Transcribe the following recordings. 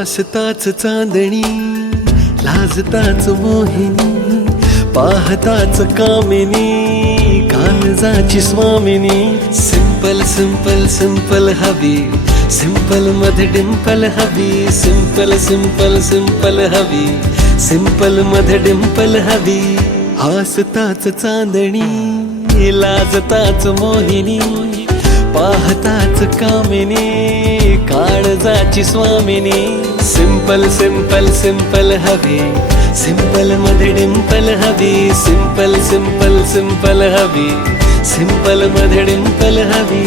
हासताच चांदणी, लाजताच मोहिनी, पाहताच कामिनी, काळजाची स्वामिनी. Simple simple simple हवी, सिंपल मध्ये डिंपल हवी. सिंपल सिंपल सिंपल हवी, सिंपल मध्ये डिंपल हवी. हासताच चांदणी, लाजताच मोहिनी, पाहताच कामिनी, काळजाची स्वामिनी. सिंपल सिंपल सिंपल हवी, सिंपल मध्ये डिंपल हवी. सिंपल सिंपल सिंपल हवी, सिंपल मध्ये डिंपल हवी.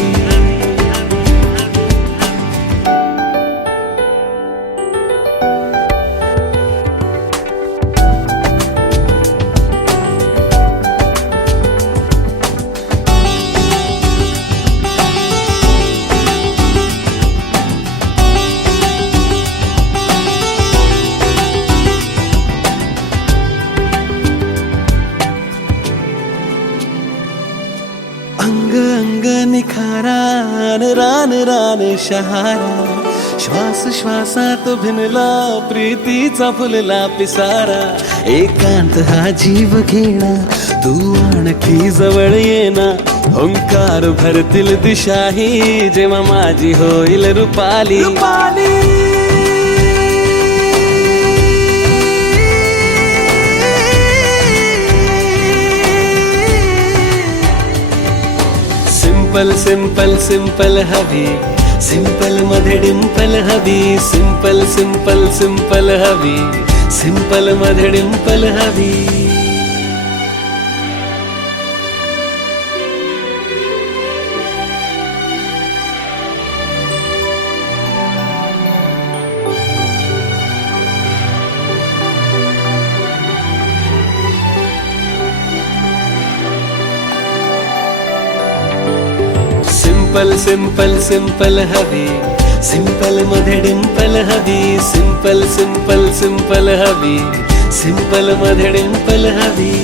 अंग अंग निखारा, रान रान शहारा. श्वास श्वासात भिनला, प्रीतीचा फुलला पिसारा. एकांत हा जीव घेणा, तू आणखी जवळ येना. ओंकार भरतील दिशाही, जेव्हा माझी होईल रुपाली. सिंपल सिंपल सिंपल हवी, सिंपल मध्ये डिंपल हवी. सिंपल सिंपल सिंपल हवी, सिंपल मध्ये डिंपल हवी. सिंपल सिंपल सिंपल हवी, सिंपल मध्ये डिंपल हवी. सिंपल सिंपल सिंपल हवी, सिंपल मध्ये डिंपल हवी.